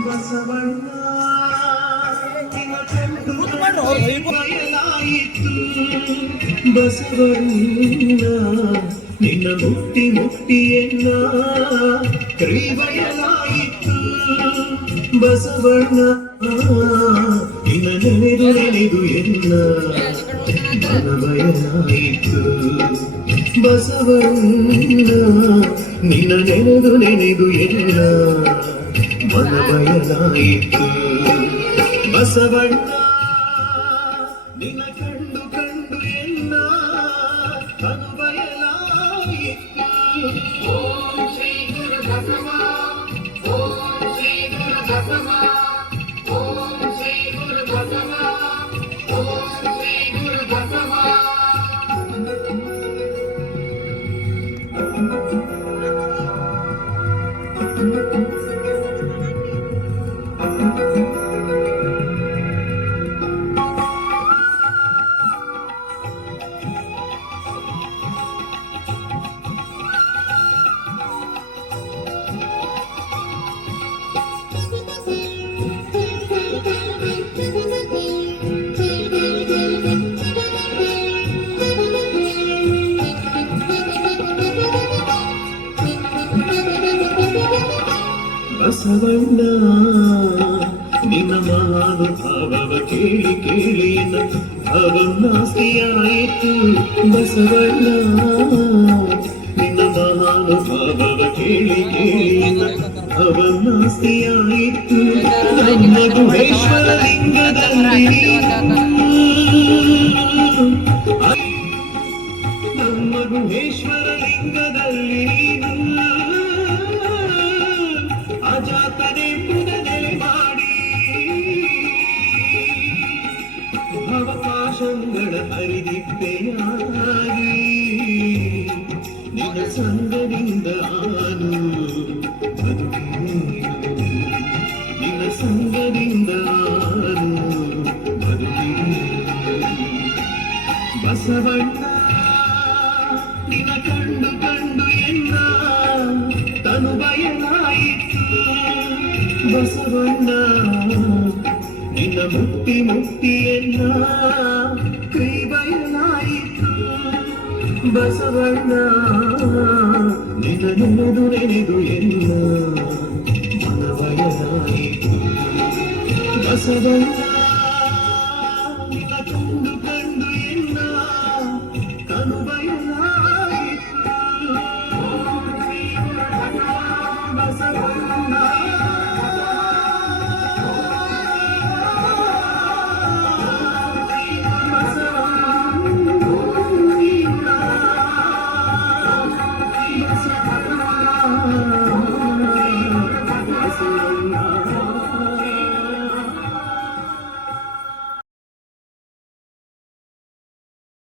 ಬಸವಣ್ಣ ಬಯಲಾಯಿತು ಬಸವಣ್ಣ ನಿನ್ನ ಮುಟ್ಟಿ ಮುಟ್ಟಿಯೆಲ್ಲ ಕೈಬಯಲಾಯಿತು ಬಸವಣ್ಣ ನಿನ್ನ ನೆನೆದು ನೆನೆದು ಎಲ್ಲ ಮನಬಯಲಾಯಿತು ಬಸವಣ್ಣ ನಿನ್ನ ನೆನೆದು ನೆನೆದು ಎಲ್ಲ ಮನಬಯಲಾಯಿತು ಬಸವಣ್ಣ ನಿನ್ನ ಕಂಡು ಕಂಡು ಎಲ್ಲ ಮನಬಯಲಾಯಿತು ಓಂ ಶ್ರೀ ಗುರು ಬಸವ ಓಂ ಶ್ರೀ ಗುರು ಬಸವ ಓಂ ಶ್ರೀ ಗುರು ಬಸವ ಓಂ ಶ್ರೀ ಗುರು ಬಸವ ಬಸವಣ್ಣ ನಿನ್ನ ಮಹಾನುಭಾವವ ಕೇಳಿ ಕೇಳಿ ಅವನಾಸ್ತಿಯಾಯಿತು ಬಸವಣ್ಣ ನಿನ್ನ ಮಹಾನುಭಾವವ ಕೇಳಿ ಕೇಳಿ ಅವನಾಸ್ತಿಯಾಯಿತು ನಮ್ಮ ಗುಹೇಶ್ವರ ಲಿಂಗದಲ್ಲಿ ನಮ್ಮ ಗುಹೇಶ್ವರ ಲಿಂಗದಲ್ಲಿ ಅಜಾತನೆಂಬುದನೆ ಮಾಡಿ ಅವಕಾಶಗಳ ಹರಿದಿಪ್ಪೆಯಾಗಿ ನಿನ್ನ ಸಂಗದಿಂದ ಆನು ಬದುಕಿರುವುದು ನಿನ್ನ ಸಂಗದಿಂದ ಆನು ಬದುಕಿರುವುದು ಬಸವಣ್ಣ ನಿನ್ನ ಕಂಡು ಕಂಡು ಎಲ್ಲ ತನು ಬಯಲಾಯಿತು ಬಸವಣ್ಣ ನಿನ್ನ ಮುಟ್ಟಿ ಮುಟ್ಟಿ ಎಲ್ಲ ಕೈ ಬಯಲಾಯಿತು ಬಸವಣ್ಣ ನಿನ್ನ ನೆನೆದು ನೆನೆದು ಎಲ್ಲ ಮನ ಬಯಲಾಯಿತು ಬಸವಣ್ಣ